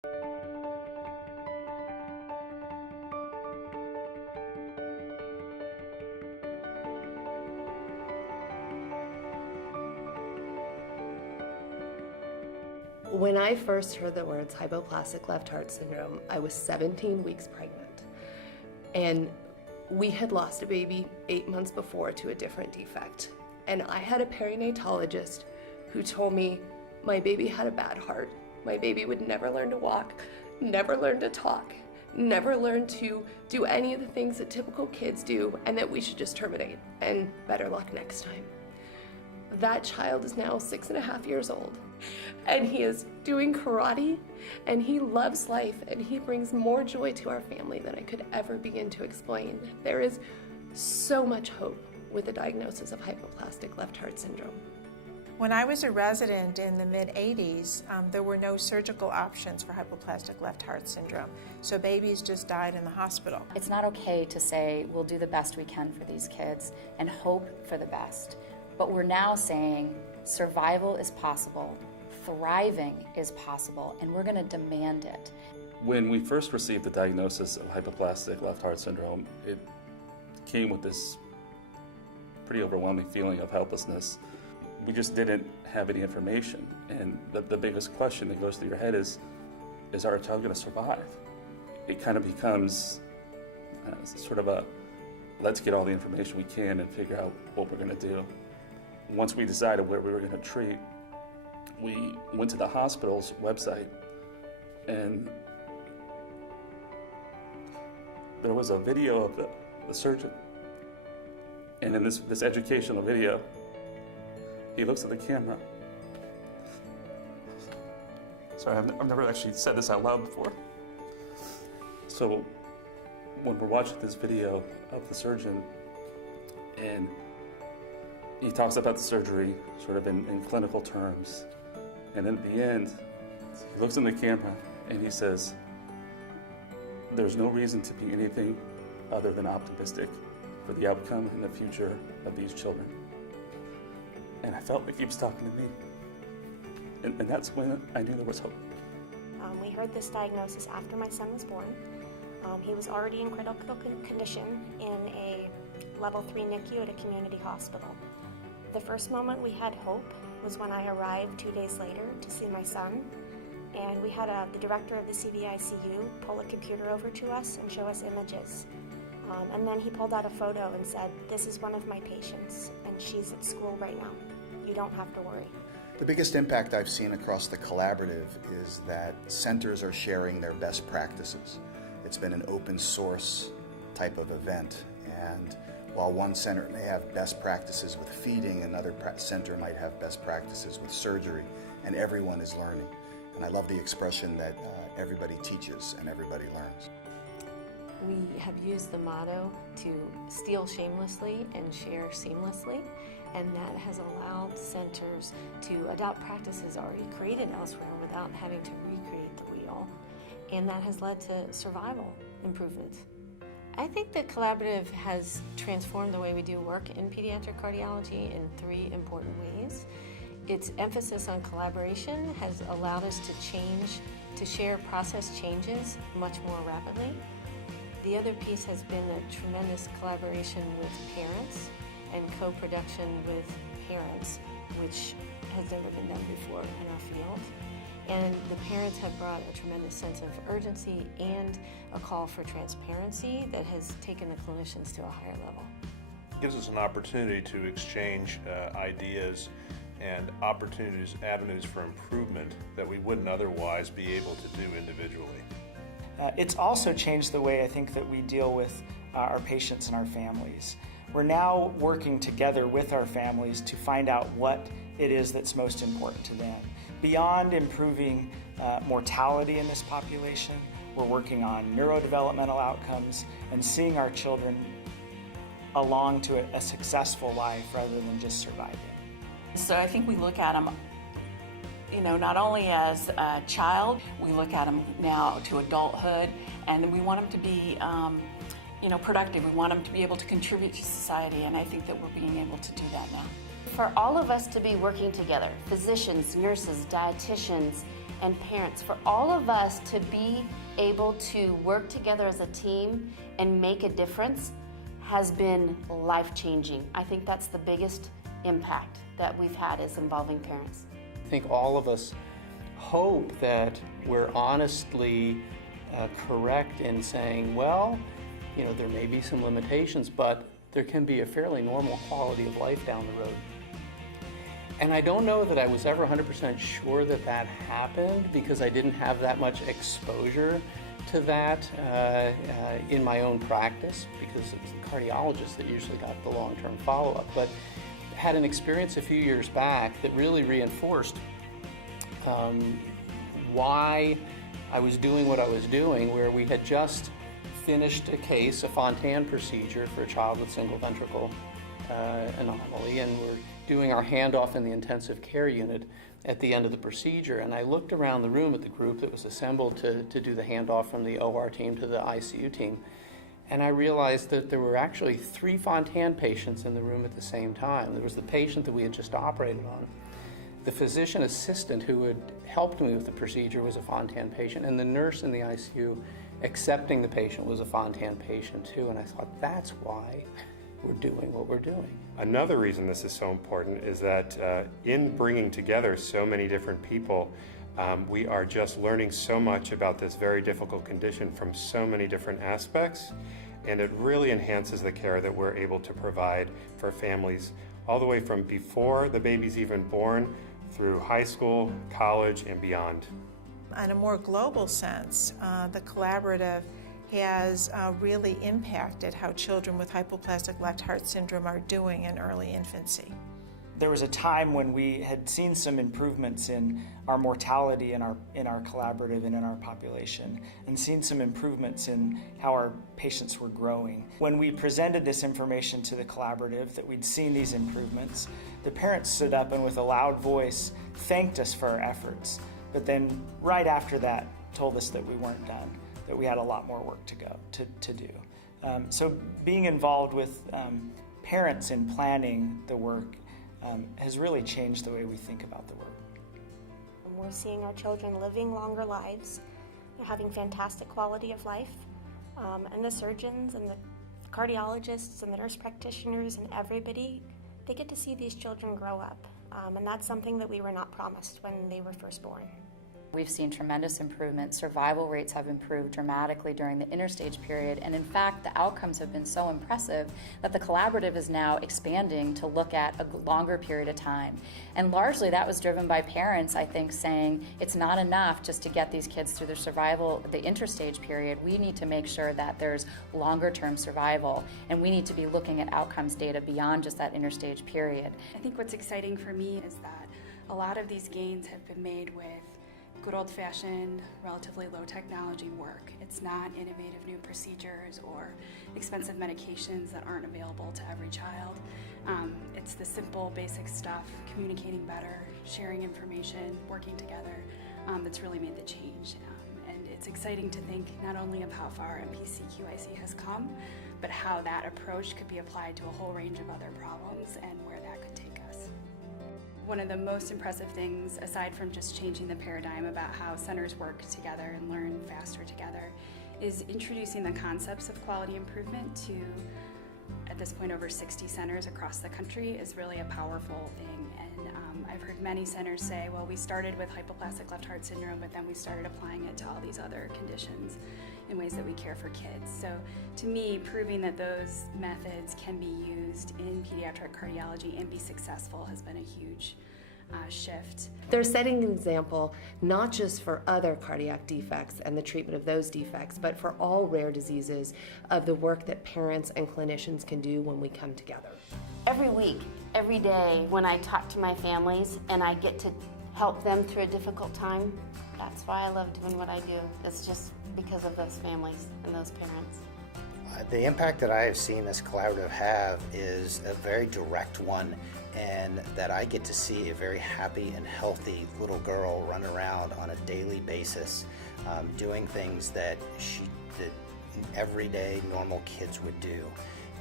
When I first heard the words hypoplastic left heart syndrome, I was 17 weeks pregnant. And we had lost a baby 8 months before to a different defect. And I had a perinatologist who told me my baby had a bad heart. My baby would never learn to walk, never learn to talk, never learn to do any of the things that typical kids do, and that we should just terminate, and better luck next time. That child is now 6.5 years old, and he is doing karate, and he loves life, and he brings more joy to our family than I could ever begin to explain. There is so much hope with the diagnosis of hypoplastic left heart syndrome. When I was a resident in the mid-'80s, there were no surgical options for hypoplastic left heart syndrome, so babies just died in the hospital. It's not okay to say we'll do the best we can for these kids and hope for the best, but we're now saying survival is possible, thriving is possible, and we're going to demand it. When we first received the diagnosis of hypoplastic left heart syndrome, it came with this pretty overwhelming feeling of helplessness. We just didn't have any information, and the biggest question that goes through your head is our child going to survive? It kind of becomes sort of a, let's get all the information we can and figure out what we're going to do. Once we decided where we were going to treat, we went to the hospital's website, and there was a video of the surgeon. And in this educational video, he looks at the camera. Sorry, I've never actually said this out loud before. So when we're watching this video of the surgeon, and he talks about the surgery sort of in clinical terms, and then at the end, he looks in the camera and he says, "There's no reason to be anything other than optimistic for the outcome and the future of these children." And I felt like he was talking to me. And that's when I knew there was hope. We heard this diagnosis after my son was born. He was already in critical condition in a level 3 NICU at a community hospital. The first moment we had hope was when I arrived 2 days later to see my son. And we had the director of the CVICU pull a computer over to us and show us images. And then he pulled out a photo and said, "This is one of my patients, and she's at school right now. You don't have to worry." The biggest impact I've seen across the collaborative is that centers are sharing their best practices. It's been an open source type of event, and while one center may have best practices with feeding, another center might have best practices with surgery, and everyone is learning. And I love the expression that everybody teaches and everybody learns. We have used the motto to steal shamelessly and share seamlessly, and that has allowed centers to adopt practices already created elsewhere without having to recreate the wheel, and that has led to survival improvements. I think that collaborative has transformed the way we do work in pediatric cardiology in 3 important ways. Its emphasis on collaboration has allowed us to share process changes much more rapidly. The other piece has been a tremendous collaboration with parents and co-production with parents, which has never been done before in our field. And the parents have brought a tremendous sense of urgency and a call for transparency that has taken the clinicians to a higher level. It gives us an opportunity to exchange ideas and opportunities, avenues for improvement that we wouldn't otherwise be able to do individually. It's also changed the way I think that we deal with our patients and our families. We're now working together with our families to find out what it is that's most important to them. Beyond improving mortality in this population, we're working on neurodevelopmental outcomes and seeing our children along to a successful life rather than just surviving. So I think we look at them, not only as a child, we look at them now to adulthood, and we want them to be, productive. We want them to be able to contribute to society, and I think that we're being able to do that now. For all of us to be working together, physicians, nurses, dietitians, and parents, for all of us to be able to work together as a team and make a difference has been life-changing. I think that's the biggest impact that we've had is involving parents. I think all of us hope that we're honestly correct in saying, well, you know, there may be some limitations, but there can be a fairly normal quality of life down the road. And I don't know that I was ever 100% sure that that happened because I didn't have that much exposure to that in my own practice, because it's the cardiologist that usually got the long-term follow-up. But had an experience a few years back that really reinforced why I was doing what I was doing, where we had just finished a case, a Fontan procedure for a child with single ventricle anomaly, and we're doing our handoff in the intensive care unit at the end of the procedure. And I looked around the room at the group that was assembled to do the handoff from the OR team to the ICU team. And I realized that there were actually 3 Fontan patients in the room at the same time. There was the patient that we had just operated on. The physician assistant who had helped me with the procedure was a Fontan patient, and the nurse in the ICU accepting the patient was a Fontan patient too. And I thought, that's why we're doing what we're doing. Another reason this is so important is that in bringing together so many different people, we are just learning so much about this very difficult condition from so many different aspects, and it really enhances the care that we're able to provide for families all the way from before the baby's even born through high school, college, and beyond. On a more global sense, the collaborative has really impacted how children with hypoplastic left heart syndrome are doing in early infancy. There was a time when we had seen some improvements in our mortality in our collaborative and in our population, and seen some improvements in how our patients were growing. When we presented this information to the collaborative, that we'd seen these improvements, the parents stood up and with a loud voice thanked us for our efforts, but then right after that told us that we weren't done, that we had a lot more work to do. So being involved with parents in planning the work has really changed the way we think about the work. We're seeing our children living longer lives. They're having fantastic quality of life. And the surgeons and the cardiologists and the nurse practitioners and everybody, they get to see these children grow up. And that's something that we were not promised when they were first born. We've seen tremendous improvement. Survival rates have improved dramatically during the interstage period, and in fact, the outcomes have been so impressive that the collaborative is now expanding to look at a longer period of time. And largely that was driven by parents, I think, saying it's not enough just to get these kids through their survival, the interstage period. We need to make sure that there's longer term survival, and we need to be looking at outcomes data beyond just that interstage period. I think what's exciting for me is that a lot of these gains have been made with good old-fashioned, relatively low technology work. It's not innovative new procedures or expensive medications that aren't available to every child. It's the simple, basic stuff, communicating better, sharing information, working together, that's really made the change. And it's exciting to think not only of how far NPC-QIC has come, but how that approach could be applied to a whole range of other problems and where that could take us. One of the most impressive things, aside from just changing the paradigm about how centers work together and learn faster together, is introducing the concepts of quality improvement to, at this point, over 60 centers across the country is really a powerful thing. And I've heard many centers say, well, we started with hypoplastic left heart syndrome, but then we started applying it to all these other conditions in ways that we care for kids. So to me, proving that those methods can be used in pediatric cardiology and be successful has been a huge shift. They're setting an example not just for other cardiac defects and the treatment of those defects, but for all rare diseases, of the work that parents and clinicians can do when we come together. Every week, every day, when I talk to my families and I get to help them through a difficult time, that's why I love doing what I do. It's just because of those families and those parents. The impact that I have seen this collaborative have is a very direct one, and that I get to see a very happy and healthy little girl run around on a daily basis, doing things that everyday normal kids would do.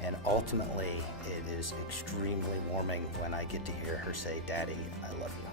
And ultimately, it is extremely warming when I get to hear her say, "Daddy, I love you."